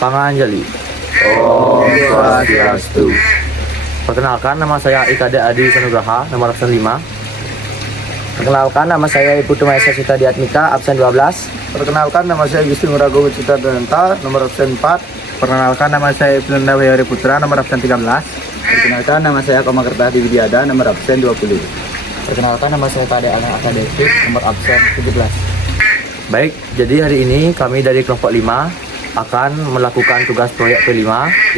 Panganjali. Om Swastiastu. Perkenalkan, nama saya IKD Adi Sanugraha, nomor absen 5. Perkenalkan, nama saya Ibu Tumaisa Sita Diatmika, absen 12. Perkenalkan, nama saya Gusti Murago Wicita Dananta, nomor absen 4. Perkenalkan, nama saya Ibnu Nawiyari Putra, nomor absen 13. Perkenalkan, nama saya Komakerta Widiada, nomor absen 20. Perkenalkan, nama saya Kade Ana Akademik, nomor absen 17. Baik, jadi hari ini kami dari kelompok 5 akan melakukan tugas proyek P5,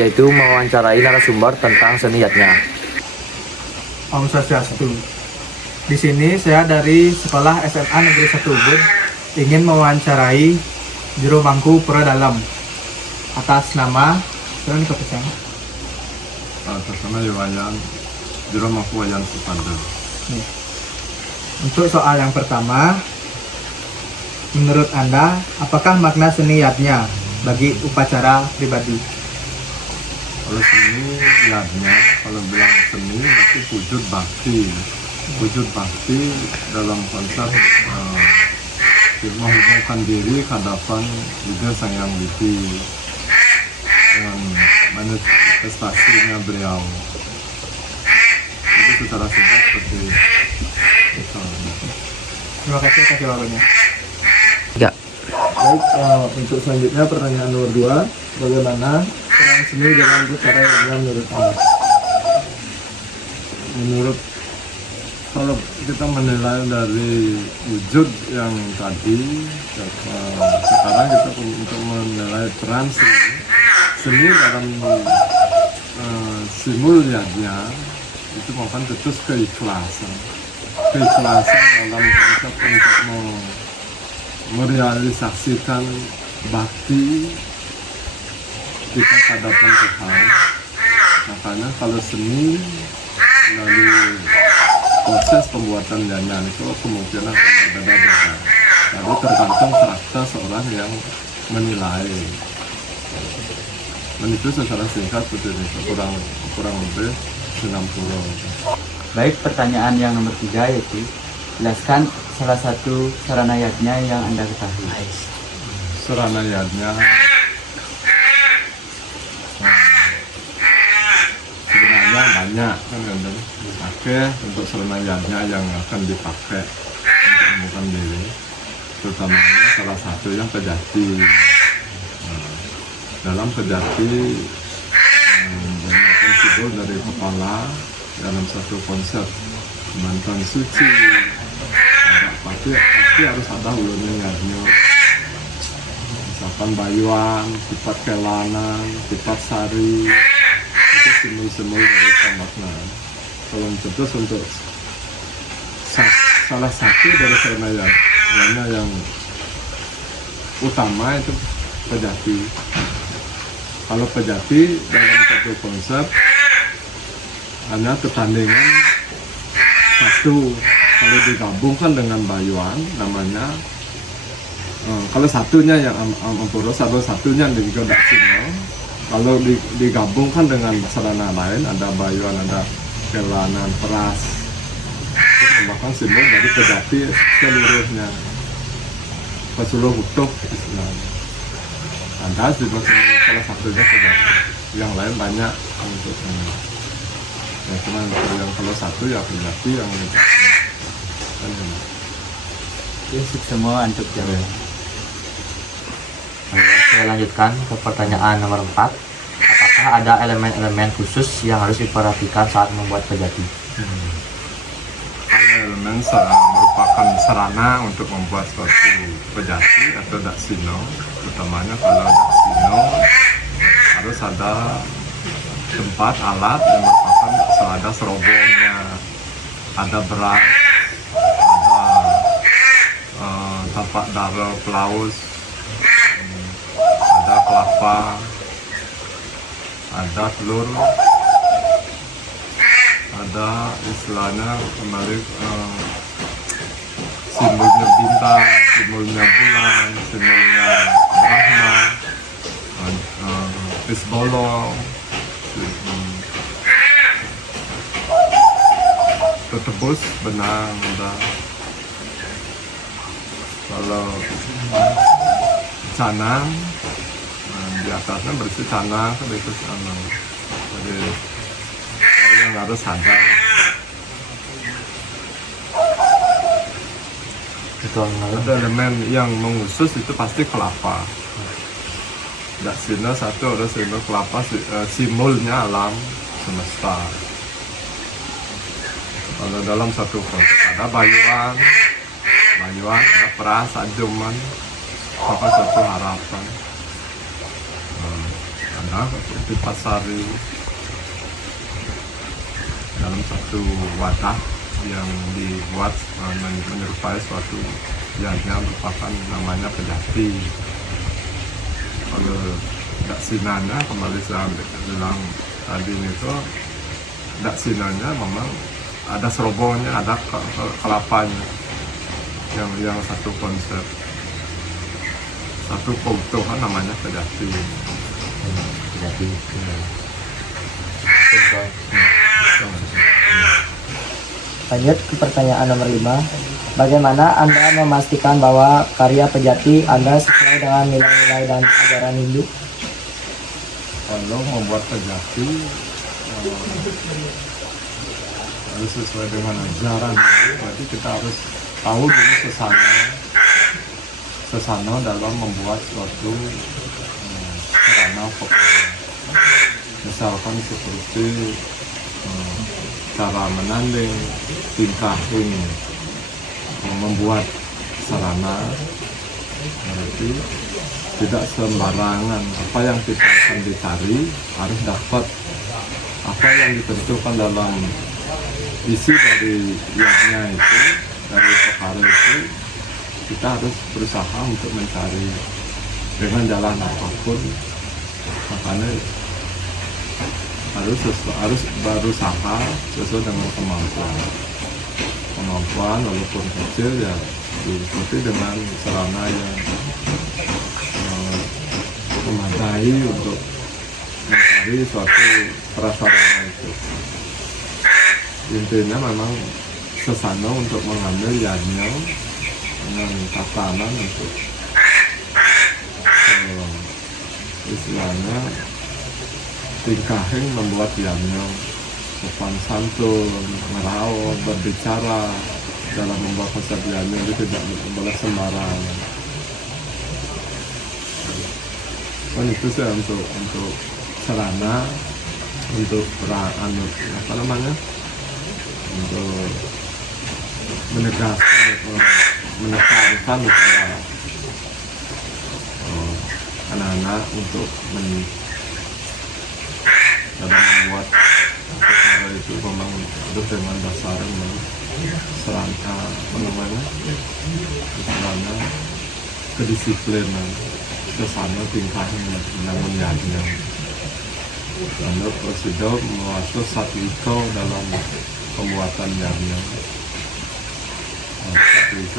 yaitu mewawancarai narasumber tentang seni yatnya. Om Swastiastu. Di sini saya dari Sekolah SMA Negeri 1 Ubud ingin mewawancarai Juru Mangku Pura Dalam atas nama atas nama Yowayan Juru Mangku Wayan Supada. Untuk soal yang pertama, menurut Anda, apakah makna seni yatnya bagi upacara pribadi? Kalau seni yatnya, kalau bilang seni itu wujud bakti. Wujud bakti dalam konsep menghubungkan diri ke hadapan Ida Sang Hyang Widi dengan manifestasinya beliau. Jadi secara singkat seperti itu. Terima kasih atas jawabannya. Baik, untuk selanjutnya pertanyaan nomor 2. Bagaimana peran seni dalam upacara yatnya menurut Anda? Menurut, kalau kita menilai dari wujud yang tadi, sekarang kita untuk menilai peran seni dalam simulasinya itu merupakan terus keikhlasan dalam konsep untuk merealisasikan bakti kita ke hadapan Tuhan. Makanya kalau seni melalui proses pembuatan nyanyian itu kemungkinan akan berbeda-beda. Lalu tergantung karakter seorang yang menilai. Dan itu secara singkat seperti itu, kurang lebih 60. Baik, pertanyaan yang nomor 3 yaitu jelaskan salah satu sarana yatnya yang Anda ketahui. Sarana yatnya sebenarnya banyak kan, dipakai untuk sarana yatnya yang akan dipakai untuk menemukan diri, terutamanya salah satu yang pejati. Dalam pejati banyak simbol dari kepala dalam satu konsep mantan suci. Pasti harus ada ulunnya yatnya. Misalkan bayuan, sifat kelanan, sifat sari, itu simbol-simbol dari pemaknaan. Kalau terus untuk salah satu dari sarana yatnya yang utama itu pejati. Kalau pejati dalam satu konsep hanya pertandingan satu. Kalau digabungkan dengan bayuan namanya, kalau satunya yang ampuros, satunya yang juga daksino. Kalau digabungkan dengan sarana lain, ada bayuan, ada kelanan, peras, itu merupakan simbol dari pejati seluruhnya, pesulung utuh istilahnya. Ada di salah satunya pejati, yang lain banyak untuk ya, cuma yang kalau satu ya pejati yang Untuk semua untuk jawab. Saya lanjutkan ke pertanyaan nomor 4. Apakah ada elemen-elemen khusus yang harus diperhatikan saat membuat pejati? Elemen merupakan sarana untuk membuat suatu pejati atau daksino. Utamanya kalau daksino harus ada tempat alat yang merupakan ada serobongnya, ada beras, tapak darah pelaus, ada kelapa, ada telur, ada istilahnya kemarin simbolnya bintang, simbolnya bulan, simbolnya Brahma, pisbolong, tetebus, benang, udah. Kalau canang, di atasnya berisi tanah kan itu sana. Jadi yang harus sadar. Ada elemen yang mengusus itu pasti kelapa. Tidak sini satu ada simbol kelapa, simbolnya alam semesta. Kalau dalam satu konsep ada bayuan, ada peras, ajuman, apa satu harapan. Ada seperti pasari dalam satu wadah yang dibuat menyerupai suatu yang merupakan namanya pejati. Kalau tidak sinanya kembali saya bilang tadi itu tidak sinanya memang ada serobongnya, ada kelapanya yang satu konsep, satu keutuhan namanya pejati. Jadi Lanjut ke pertanyaan nomor 5. Bagaimana Anda memastikan bahwa karya Pejati Anda sesuai dengan nilai-nilai dan ajaran Hindu? Kalau membuat pejati harus sesuai dengan ajaran itu, berarti kita harus tahu dulu sesana dalam membuat suatu sarana pokoknya. Misalkan seperti cara menanding, tingkahin, membuat sarana, berarti tidak sembarangan. Apa yang kita akan dicari harus dapat. Apa yang ditentukan dalam isi dari yagnya itu, dari perkara itu, kita harus berusaha untuk mencari dengan jalan apapun. Makanya harus berusaha sesuai dengan kemampuan walaupun kecil ya, diikuti dengan sarana yang memadai untuk mencari suatu prasarana itu. Intinya memang sesana untuk mengambil yagnya dengan tatanan untuk istilahnya tingkahin membuat yagnya sopan santun, merawat, berbicara dalam membuat konsep yagnya itu tidak boleh sembarangan. Kan itu sih untuk sarana, untuk apa namanya, untuk menekankan kepada anak-anak untuk dalam membuat perkara itu memang harus dengan dasar serangka sarana kedisiplinan, kesana tingkahnya menanggung yagnya. Lalu prosedur mengatur satu itu dalam pembuatan yagnya. Satu itu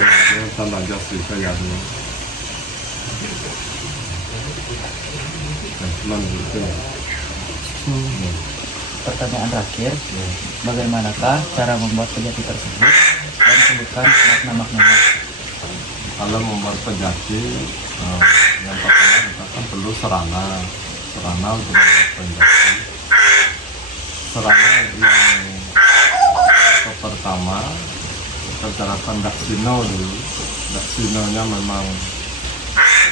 tanda jas itu yagnya. Pertanyaan terakhir, bagaimanakah cara membuat pejati tersebut dan sebutkan makna-maknanya? Kalau membuat pejati, yang pertama kita kan perlu sarana untuk membuat pejati. Sarana yang pertama kita bicarakan daksino dulu. Daksinonya memang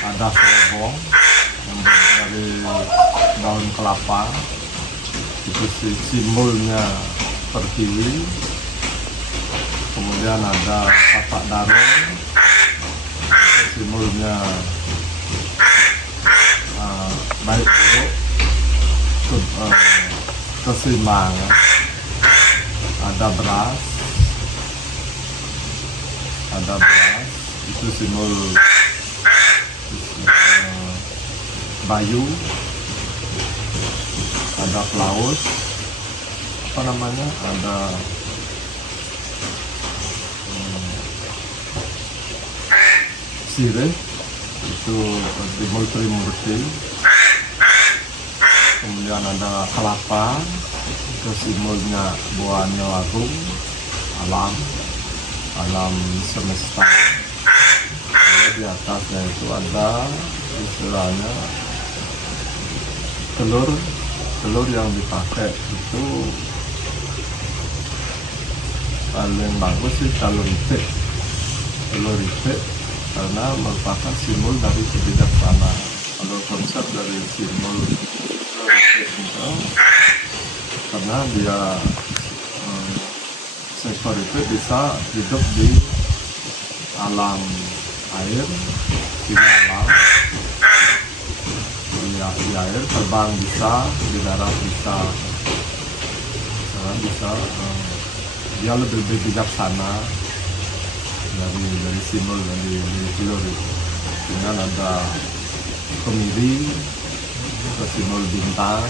ada serobong yang dari daun kelapa, itu simbolnya pertiwi. Kemudian ada tapak darung, simbolnya baik buruk, keseimbangan. Ada beras, itu simbol bayu. Ada pelaus, apa namanya, ada sirih, itu simbol Trimurti. Kemudian ada kelapa, itu simbolnya buahnya agung, alam semesta. Lalu di atasnya itu ada istilahnya telur yang dipakai itu paling bagus sih telur itik karena merupakan simbol dari kebijaksanaan. Kalau konsep dari simbol telur itik itu karena dia seekor itu bisa hidup di alam air, di alam di air, terbang bisa, di darat bisa, dia lebih bijaksana dari simbol dari telur itu. Dengan ada kemiri, ke simbol bintang,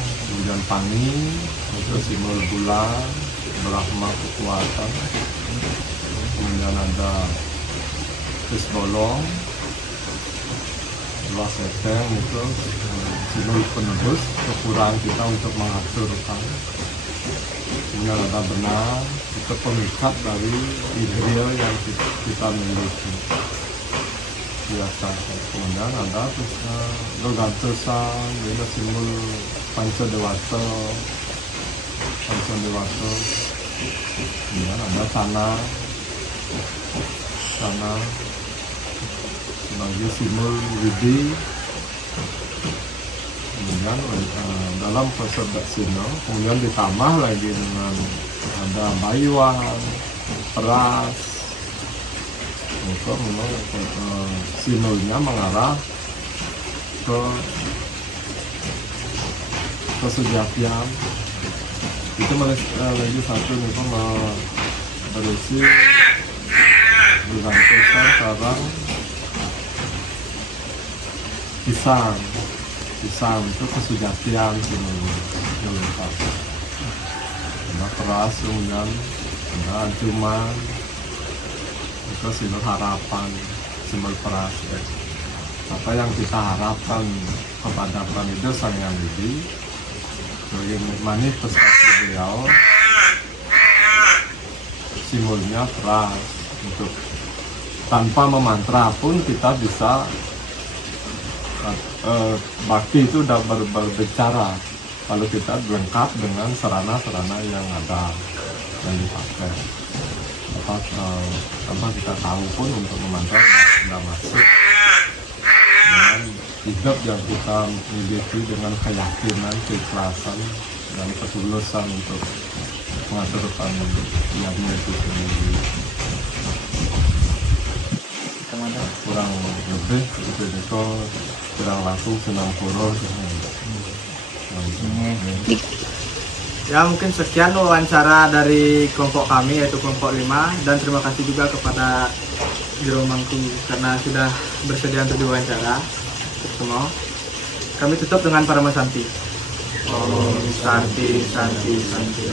kemudian pangi, itu simbol bulan, Brahma kekuatan. Kemudian ada tis bolong, luas seteng itu simbol penebus kekurangan kita untuk mengaturkan. Kemudian ada benang, itu pemikat dari indria yang kita miliki biasa. Kemudian ada Logantosan, itu simbol panca dewasa. Kemudian ada tanah sebagai simbol widi. Kemudian dalam konsep Sino kemudian ditambah lagi dengan ada bayuan, peras. Itu memang Sinonya mengarah ke kesejatian. Itu lagi satu itu berisi bergantikan sekarang pisang itu kesejatian sebenarnya. Ada keras, kemudian ada ancuman, itu simbol harapan, simbol peras. Apa yang kita harapkan kepada Pramida Sang Hyang Widi sebagai manifestasi beliau, simbolnya peras. Untuk tanpa memantra pun kita bisa bakti itu udah berbicara kalau kita lengkap dengan sarana-sarana yang ada yang dipakai. Tanpa kita tahu pun untuk memantra sudah masuk dengan hidup yang kita miliki dengan keyakinan, keikhlasan dan ketulusan untuk mengaturkan niatnya itu sendiri. Kurang lebih itu kurang laku senang puro. Ya, mungkin sekian wawancara dari kelompok kami yaitu kelompok 5, dan terima kasih juga kepada Jero Mangku karena sudah bersedia untuk diwawancara semua. Kami tutup dengan Paramasanti. Om Santi Santi Santi.